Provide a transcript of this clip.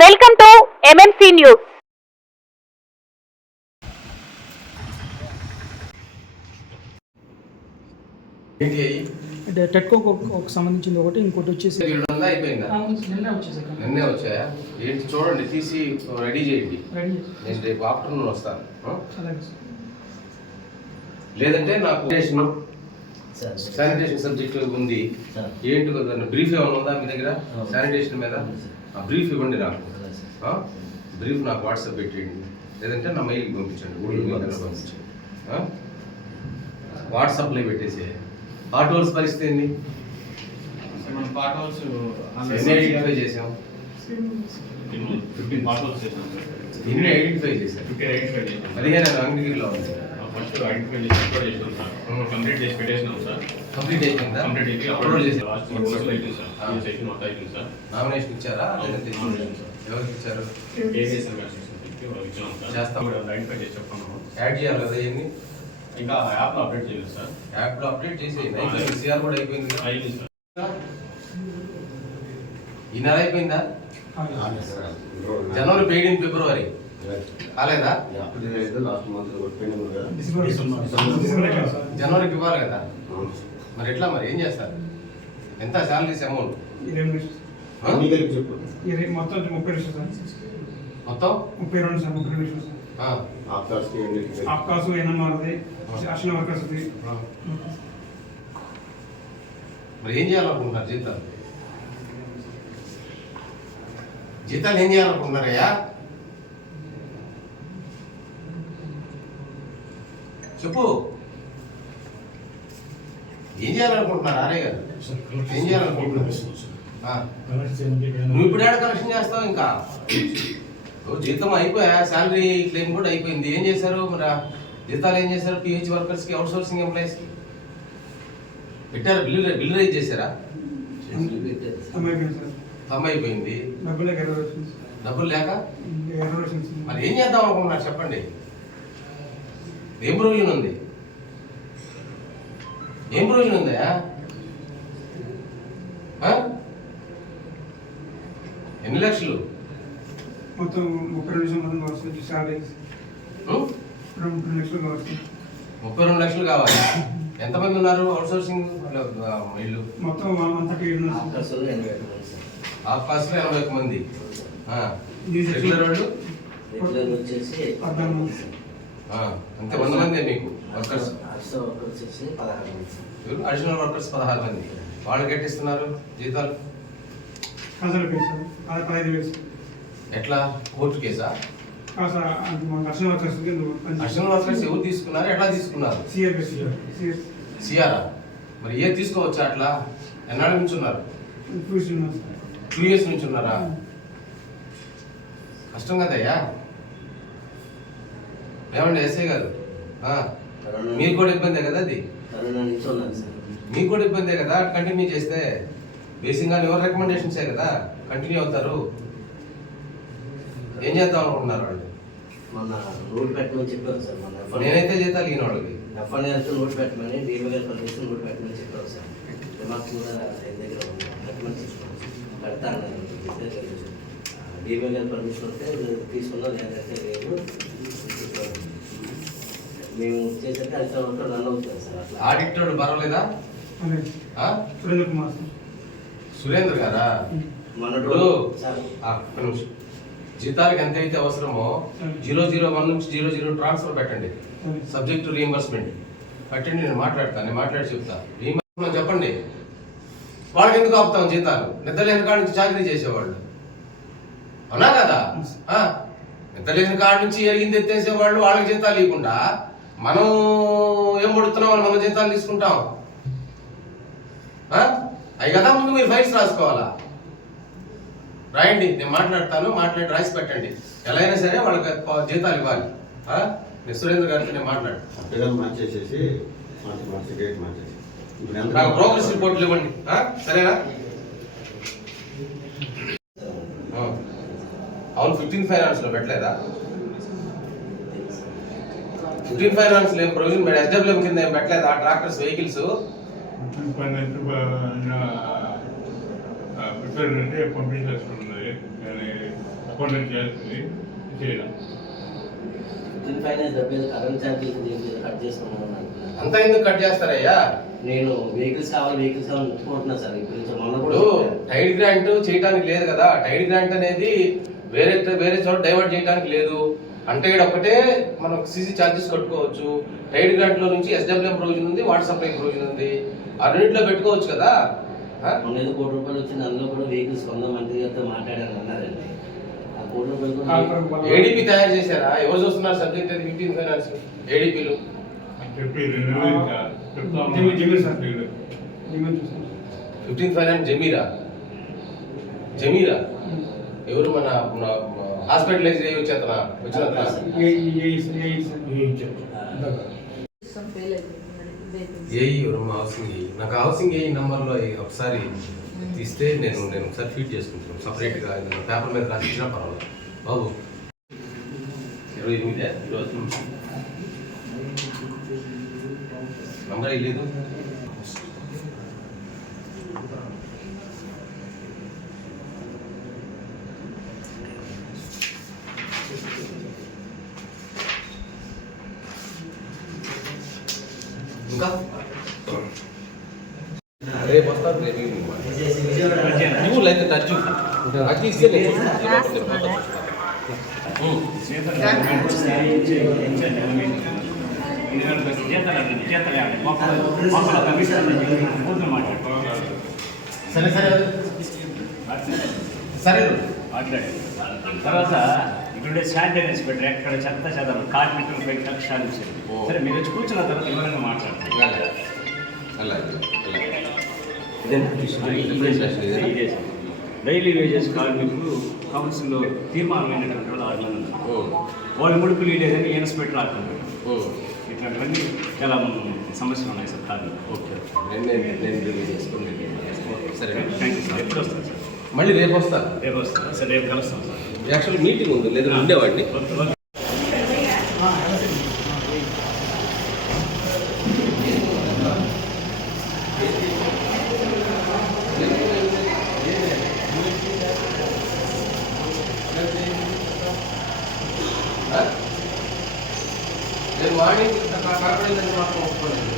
Welcome to MMC news. టెట్కోకు సంబంధించింది ఒకటి, ఇంకోటి వచ్చేసి నిన్నే వచ్చాయా? ఏంటి చూడండి, తీసి రెడీ చేయండి. నేను రేపు ఆఫ్టర్నూన్ వస్తాను. లేదంటే నాకు శానిటేషన్ సబ్జెక్ట్ ఉంది. ఏంటి కదా బ్రీఫ్ ఏమైనా ఉందా మీ దగ్గర శానిటేషన్ మీద? ఆ బ్రీఫ్ ఇవ్వండి నాకు. బ్రీఫ్ నాకు వాట్సాప్ పెట్టేయండి, లేదంటే నా మెయిల్కి పంపించండి, గూగుల్ మీద పంపించండి. వాట్సాప్లో పెట్టేసి ఆటోల్స్ పరిస్థితి ఏంటి? ఐడెంటిఫై చేసాం. ఎన్ని ఐడెంటిఫై చేశాం? 15 అంగడిలో ఉంది. ఫస్ట్ ఐడెంటిఫై చేసి అప్లోడ్ చేసాం సార్. కంప్లీట్ చేసి పెట్టేసినాం సార్. కంప్లీట్ అయిపోయిందా? కంప్లీట్ అయిపోయి అప్లోడ్ చేసి లాస్ట్ అయిపోయింది సార్. సెషన్ మొత్తం అయిపోయింది సార్. నామినేషన్ ఇచ్చారా? ఎవరికి ఇచ్చారు? ఏసీఎస్ఎం ఇచ్చినాం సార్. చేస్తాం. ఐడెంటిఫై చేసి చెప్తున్నాము. యాడ్ చేయాలి కదా ఇవన్నీ. ఇంకా యాప్లో అప్డేట్ చేయలేదు సార్. యాప్లో అప్డేట్ చేసేయండి. అయిపోయింది. సిఆర్ కూడా అయిపోయింది. అయిపోయింది సార్. ఈ నెల అయిపోయిందా? జనవరి పెయిడ్ ఇన్ ఫిబ్రవరి కాలేదా? జనవరికి ఇవ్వాలి కదా. మరి ఎట్లా, మరి ఏం చేస్తారు? ఎంత శాలరీస్ అమౌంట్? మొత్తం 30 లక్షలు సార్. మొత్తం 32 సార్. 30 లక్షలు సార్. ఆప్కాసు ఎన్ఎంఆర్ది, అసలు వర్కర్స్. మరి ఏం చేయాలనుకుంటున్నారు? జీతాలు ఏం చేయాలనుకుంటున్నారయ్యా? చెప్పు, ఏం చేయాలనుకుంటున్నారు? ఆర్ఏ గారు ఏం చేయాలనుకుంటున్నారు? నువ్వు ఇప్పుడు ఏడ కలెక్షన్ చేస్తావు? ఇంకా జీతం అయిపోయా, శాలరీ క్లెయిమ్ కూడా అయిపోయింది. ఏం చేశారు మరి? జీతాలు ఏం చేశారు? పిహెచ్ వర్కర్స్కి, అవుట్ సోర్సింగ్ ఎంప్లాయీస్కి పెట్టారు? బిల్లు రైజ్ చేశారా? సమ్ అయిపోయింది. డబ్బులు లేక మరి ఏం చేద్దాం అనుకుంటున్నారు? చెప్పండి. ఏం ప్రొవిజన్ ఉంది? ఏం ప్రొవిజన్ ఉందా? ఎన్ని లక్షలు? మొత్తం 32 లక్షలు శాలరీ. 32 లక్షలు కావాలి. 32 లక్షలు కావాలి. ఎంతమంది ఉన్నారు అవుట్ సోర్సింగ్ ఇల్లు? మొత్తం ఆఫ్కాస్లో 81 మంది. రెగ్యులర్ వాళ్ళు అంతే 100 మంది. మీకు వర్కర్స్ అడిషనల్ వర్కర్స్ 16 మంది. వాళ్ళకి ఎట్టిస్తున్నారు జీతాలు? ఎట్లా? కోర్టు కేసా? అడిషనల్ వర్కర్స్ ఎవరు తీసుకున్నారు? ఎట్లా తీసుకున్నారు? సిఆర్. మరి ఏ తీసుకోవచ్చా? అట్లా ఎన్నాళ్ళ నుంచి ఉన్నారు? 2 years నుంచి ఉన్నారా? కష్టం కదయ్యా. ఏమండి ఎస్ఐ గారు, మీకు కూడా ఇబ్బందే కదా? అది మీకు కూడా ఇబ్బందే కదా కంటిన్యూ చేస్తే? బేసిక్గా ఎవరు రికమెండేషన్సే కదా కంటిన్యూ అవుతారు. ఏం చేద్దాం అనుకుంటున్నారు వాళ్ళు? మన నోట్ పెట్టమని చెప్పారు సార్. మన నేనైతే జీతాలు ఇగిన వాళ్ళకి ఎఫ్ఐఆర్తో నోట్ పెట్టమని, డీఓ గారి పర్మిషన్ నోట్ పెట్టమని చెప్పారు సార్. మాకు కూడా దగ్గర పెట్టమని చెప్పారు. పెడతాను డీఓ గారి పర్మిషన్ వస్తే తీసుకున్నాం, లేదంటే లేదు. మేము చేసాక అది రన్ అవుతుంది సార్. అట్లా ఆడిటర్ పర్వాలేదా? సురేంద్ర గారా? మనడు జీతాలకు ఎంత అయితే అవసరమో 001 నుంచి 00 ట్రాన్స్ఫర్ పెట్టండి. సబ్జెక్ట్ టు రీఎంబర్స్మెంట్ పెట్టండి. నేను మాట్లాడి చెప్తా. రీఎంబర్స్మెంట్ చెప్పండి. వాళ్ళకి ఎందుకు ఆపుతాం జీతాలు? నిద్రలేని కాడ నుంచి చాకరీ చేసేవాళ్ళు అవునా కదా? నిద్రలేని కాడ నుంచి ఎరిగింది ఎత్తేసేవాళ్ళు వాళ్ళకి జీతాలు ఇవ్వకుండా మనం ఏం పడుతున్నాం? మనం జీతాలు తీసుకుంటాం. అవి కదా ముందు మీరు ఫైల్స్ రాసుకోవాలా? రాయండి, నేను మాట్లాడతాను. మాట్లాడి రాసి పెట్టండి. ఎలా అయినా సరే వాళ్ళకి జీతాలు ఇవ్వాలి. నేను సురేంద్ర గారితో నేను మాట్లాడు. నాకు ప్రోగ్రెస్ రిపోర్ట్లు ఇవ్వండి. సరేనా? అవును, 15 ఫైనాన్స్ లో పెట్టలేదా? 15 ఫైనాన్స్ లో ఏం ప్రొవిజన్ SWM కింద ఏం పెట్టలేదా? ట్రాక్టర్స్, వెహికల్స్ ప్రిపేర్ అంటే పంపించాల్సి ఉన్నది. కానీ అకౌంట్ చేయడం ఫిఫ్టీన్ ఫైనాన్స్ డబ్బేది కరెంట్ ఛార్జీలు కట్ చేసుకున్నాను అంటున్నాను. అంతా ఎందుకు కట్ చేస్తారయ్యా? నేను వెహికల్స్ కావాలి ఒప్పుకుంటున్నా సార్. ఇప్పుడు నుంచి మొన్న కూడా ఇప్పుడు టైడ్ గ్రాంట్ చేయడానికి లేదు కదా. టైడ్ గ్రాంట్ అనేది వేరే చోట డైవర్ట్ చేయడానికి లేదు. అంటే ఇక్కడ ఒకటే మనం సీసీ ఛార్జెస్ కట్టుకోవచ్చు. టైడ్ గ్రాంట్ లో నుంచి SWM ప్రొవిజన్ ఉంది, వాటర్ సప్లై ప్రొవిజన్ ఉంది. ఆ రెండింటిలో పెట్టుకోవచ్చు కదా. మొన్న ఏదో ₹1,00,00,000 వచ్చింది, అందులో కూడా వెహికల్స్ కొందాం మంత్రి గారితో మాట్లాడాను అన్నారండి. ఆ ₹1,00,00,000 ఏడీపీ తయారు చేశారా? ఎవరు చూస్తున్నారు సబ్జెక్ట్ అది 15 ఫైనాన్స్ ఏడీపీలు చెప్పి జమీర్ సార్ జమీర్ చూస్తాను. 15 ఫైనాన్స్ జమీరా ఎవరు మన హాస్పిటలైజ్ వచ్చేతనా వచ్చిన ఏఈ ఎవరు హౌసింగ్ ఏఈ. నాకు హౌసింగ్ ఏఈ నంబర్లో ఒకసారి తీస్తే నేను ఒకసారి ఫీడ్ చేసుకుంటాను సపరేట్గా పేపర్ మీద రాసి ఇచ్చినా పర్వాలేదు బాబు. 28 ఈరోజు నంబర్ లేదు. ఇంకా రేపు వస్తాను. రేపు నువ్వు లైక్ టచ్ అది ఇస్తే సరే సరే సరే తర్వాత ఇక్కడ శానిటరీ ఇన్స్పెక్టర్ ఎక్కడ చెత్త చెదలు కార్మికులపై లక్ష్యాలు ఇచ్చారు. సరే మీరు వచ్చి కూర్చున్న తర్వాత వివరంగా మాట్లాడతారు. డైలీ వేజెస్ కార్మికులు కౌన్సిల్లో తీర్మానమైనటువంటి వాళ్ళు 6 మంది ఉన్నారు. వాళ్ళు ముడుపులు లేదని ఇన్స్పెక్టర్ ఆడుతున్నారు. ఇట్లాంటివన్నీ చాలా సమస్యలు ఉన్నాయి సార్ కార్మికులు. ఓకే నేను రివ్యూ చేసుకుని సరే థ్యాంక్ యూ సార్. ఎప్పుడు వస్తారు సార్? మళ్ళీ రేపు వస్తా. రేపు వస్తారు సార్. రేపు కలుస్తాం సార్. యాక్చువల్ మీటింగ్ ఉంది లేదా ఉండేవాడిని. నేను మార్నింగ్ కనపడిందని మాత్రం ఒప్పుకోలేదు.